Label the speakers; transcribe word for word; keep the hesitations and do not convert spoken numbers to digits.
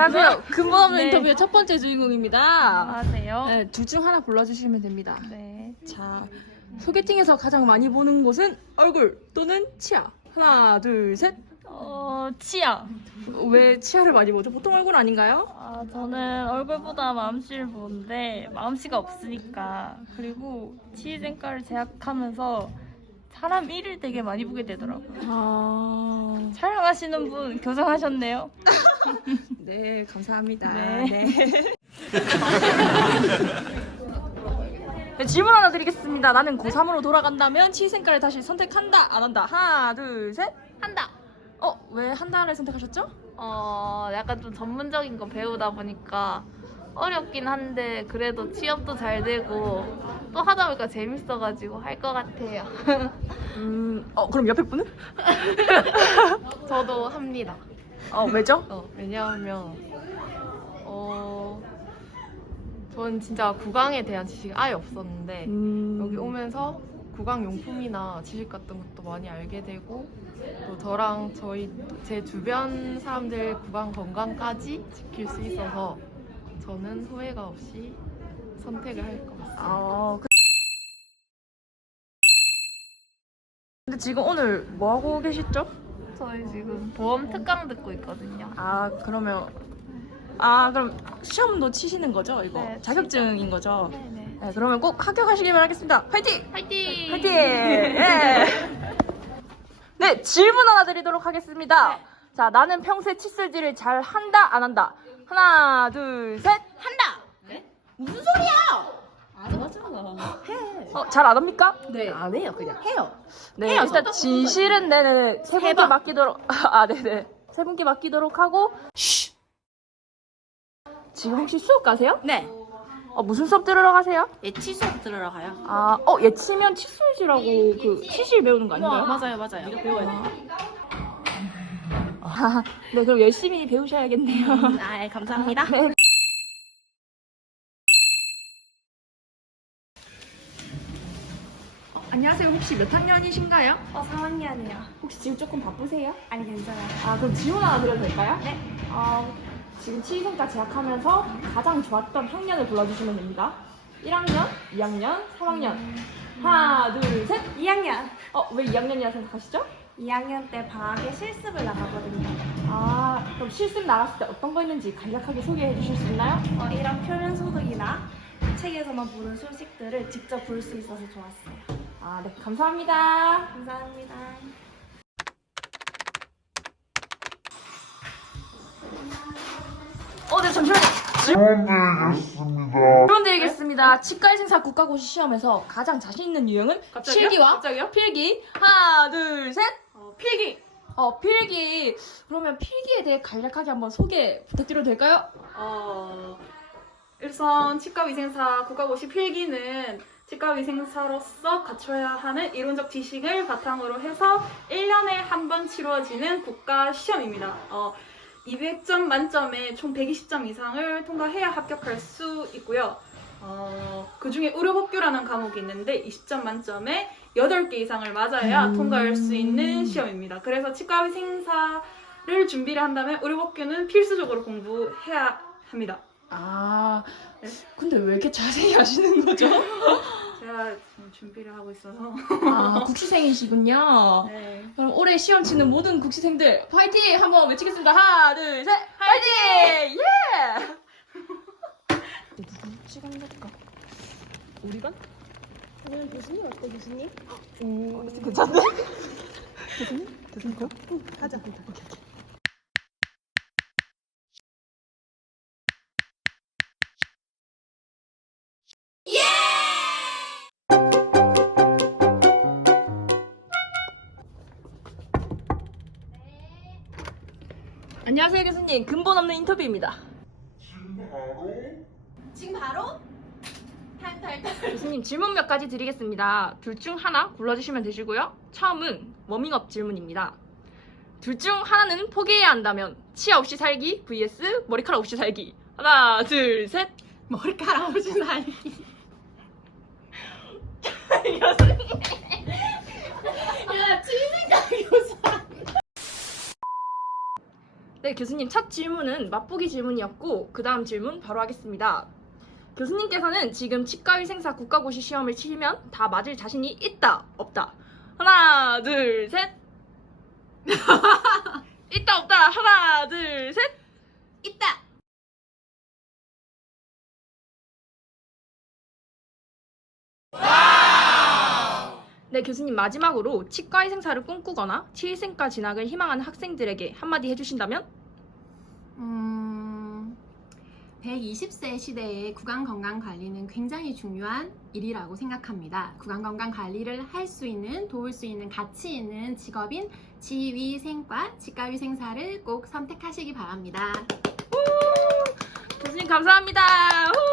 Speaker 1: 안녕하세요. 근본 없는
Speaker 2: 네.
Speaker 1: 인터뷰의 첫 번째 주인공입니다.
Speaker 2: 안녕하세요.
Speaker 1: 네, 둘 중 하나 불러주시면 됩니다.
Speaker 2: 네.
Speaker 1: 자, 소개팅에서 가장 많이 보는 곳은 얼굴 또는 치아. 하나, 둘, 셋.
Speaker 2: 어, 치아.
Speaker 1: 왜 치아를 많이 보죠? 보통 얼굴 아닌가요?
Speaker 2: 아, 저는 얼굴보다 마음씨를 보는데 마음씨가 없으니까. 그리고 치의생과를 재학하면서 사람 일을 되게 많이 보게 되더라고요.
Speaker 1: 아,
Speaker 2: 촬영하시는 분 교정하셨네요.
Speaker 1: 네, 감사합니다.
Speaker 2: 네.
Speaker 1: 네. 네, 질문 하나 드리겠습니다. 나는 고삼으로 돌아간다면 치의생과를 다시 선택한다, 안 한다? 하나, 둘, 셋.
Speaker 2: 한다.
Speaker 1: 어, 왜 한다를 선택하셨죠?
Speaker 3: 어, 약간 좀 전문적인 거 배우다 보니까 어렵긴 한데 그래도 취업도 잘 되고 또 하다 보니까 재밌어가지고 할 것 같아요.
Speaker 1: 음, 어, 그럼 옆에 분은?
Speaker 3: 저도 합니다.
Speaker 1: 어, 왜죠?
Speaker 3: 어, 왜냐하면 어, 전 진짜 구강에 대한 지식이 아예 없었는데
Speaker 1: 음...
Speaker 3: 여기 오면서 구강 용품이나 지식 같은 것도 많이 알게 되고 또 저랑 저희 제 주변 사람들 구강 건강까지 지킬 수 있어서 저는 후회가 없이 선택을 할 것 같습니다.
Speaker 1: 아, 그... 근데 지금 오늘 뭐 하고 계시죠?
Speaker 3: 저희 지금 보험 특강 듣고 있거든요.
Speaker 1: 아, 그러면 아, 그럼 시험도 치시는 거죠, 이거?
Speaker 3: 네,
Speaker 1: 자격증인 거죠?
Speaker 3: 네네.
Speaker 1: 네, 그러면 꼭 합격하시길 바라겠습니다. 파이팅!
Speaker 3: 화이팅!
Speaker 1: 파이팅! 네. 네, 질문 하나 드리도록 하겠습니다. 자, 나는 평소에 칫솔질을 잘 한다, 안 한다? 하나, 둘, 셋.
Speaker 4: 한다. 네? 무슨 소리야? 안 하잖아. 해.
Speaker 1: 어, 잘 안 합니까?
Speaker 4: 네, 안 해요. 그냥 해요.
Speaker 1: 네,
Speaker 4: 해요.
Speaker 1: 일단 진실은 네네네 세 분께
Speaker 4: 해봐.
Speaker 1: 맡기도록 아 네네 세 분께 맡기도록 하고. 쉬. 지금 혹시 수업 가세요?
Speaker 4: 네.
Speaker 1: 어, 무슨 수업 들으러 가세요?
Speaker 4: 예치 수업 들으러 가요.
Speaker 1: 아, 어, 예치면 칫솔질하고 그 치실 배우는 거 아닌가요?
Speaker 4: 맞아요, 맞아요. 이거 배워야 돼.
Speaker 1: 아, 네, 그럼 열심히 배우셔야겠네요.
Speaker 4: 아, 감사합니다.
Speaker 1: 네. 어, 안녕하세요. 혹시 몇 학년이신가요?
Speaker 5: 어, 삼 학년이요.
Speaker 1: 혹시 지금 조금 바쁘세요?
Speaker 5: 아니, 괜찮아요.
Speaker 1: 아, 그럼 질문 하나 드려도 될까요?
Speaker 5: 네.
Speaker 1: 어, 지금 치의생과 재학하면서 가장 좋았던 학년을 불러주시면 됩니다. 일 학년, 이 학년, 삼 학년. 하나, 둘, 셋.
Speaker 5: 이 학년.
Speaker 1: 어, 왜 이 학년이라 생각하시죠?
Speaker 5: 이 학년 때 방학에 실습을 나가거든요.
Speaker 1: 아, 그럼 실습 나갔을 때 어떤 거 있는지 간략하게 소개해 주실 수 있나요?
Speaker 5: 어, 이런 표면 소득이나 책에서만 보는 소식들을 직접 볼 수 있어서 좋았어요.
Speaker 1: 아, 네, 감사합니다.
Speaker 5: 감사합니다.
Speaker 1: 어, 네, 잠시만요.
Speaker 6: 질문드리겠습니다.
Speaker 1: 질문 드리겠습니다. 치과의생사 국가고시 시험에서 가장 자신 있는 유형은
Speaker 3: 갑자기요?
Speaker 1: 실기와
Speaker 3: 갑자기요?
Speaker 1: 필기. 하나, 둘, 셋.
Speaker 3: 어, 필기!
Speaker 1: 어, 필기. 그러면 필기에 대해 간략하게 한번 소개 부탁드려도 될까요?
Speaker 7: 어, 일선 치과위생사 국가고시 필기는 치과위생사로서 갖춰야 하는 이론적 지식을 바탕으로 해서 일 년에 한 번 치러지는 국가시험입니다. 어, 이백 점 만점에 총 백이십 점 이상을 통과해야 합격할 수 있고요. 어, 그 중에 의료법규라는 과목이 있는데 이십 점 만점에 여덟 개 이상을 맞아야
Speaker 1: 음.
Speaker 7: 통과할 수 있는 시험입니다. 그래서 치과위생사를 준비를 한다면 의료법규는 필수적으로 공부해야 합니다.
Speaker 1: 아, 근데 왜 이렇게 자세히 하시는 거죠?
Speaker 7: 제가 지금 준비를 하고 있어서.
Speaker 1: 아, 국시생이시군요.
Speaker 7: 네.
Speaker 1: 그럼 올해 시험 치는 모든 국시생들 파이팅! 한번 외치겠습니다. 하나, 둘, 셋! 파이팅! 예! 누구 찍었을까? 우리 반?
Speaker 5: 오늘 교수님 어때, 교수님?
Speaker 1: 오, 괜찮네? 교수님? 교수님? 응,
Speaker 5: 가자.
Speaker 1: 오케이, 오케이. 안녕하세요 교수님, 근본 없는 인터뷰입니다.
Speaker 4: 지금 바로? 탈탈탈.
Speaker 1: 교수님 질문 몇 가지 드리겠습니다. 둘 중 하나 골라주시면 되시고요. 처음은 워밍업 질문입니다. 둘 중 하나는 포기해야 한다면 치아 없이 살기 vs 머리카락 없이 살기. 하나, 둘, 셋.
Speaker 4: 머리카락 없이 살기. 야, 치생각 교사.
Speaker 1: 네, 교수님 첫 질문은 맛보기 질문이었고 그 다음 질문 바로 하겠습니다. 교수님께서는 지금 치과위생사 국가고시 시험을 치면 다 맞을 자신이 있다, 없다? 하나, 둘, 셋. 있다, 없다. 하나, 둘, 셋.
Speaker 4: 있다.
Speaker 1: 네, 교수님 마지막으로 치과위생사를 꿈꾸거나 치위생과 진학을 희망하는 학생들에게 한마디 해주신다면?
Speaker 8: 음, 백이십 세 시대에 구강건강관리는 굉장히 중요한 일이라고 생각합니다. 구강건강관리를 할 수 있는, 도울 수 있는 가치 있는 직업인 치위생과 치과위생사를 꼭 선택하시기 바랍니다.
Speaker 1: 교수님 감사합니다. 후!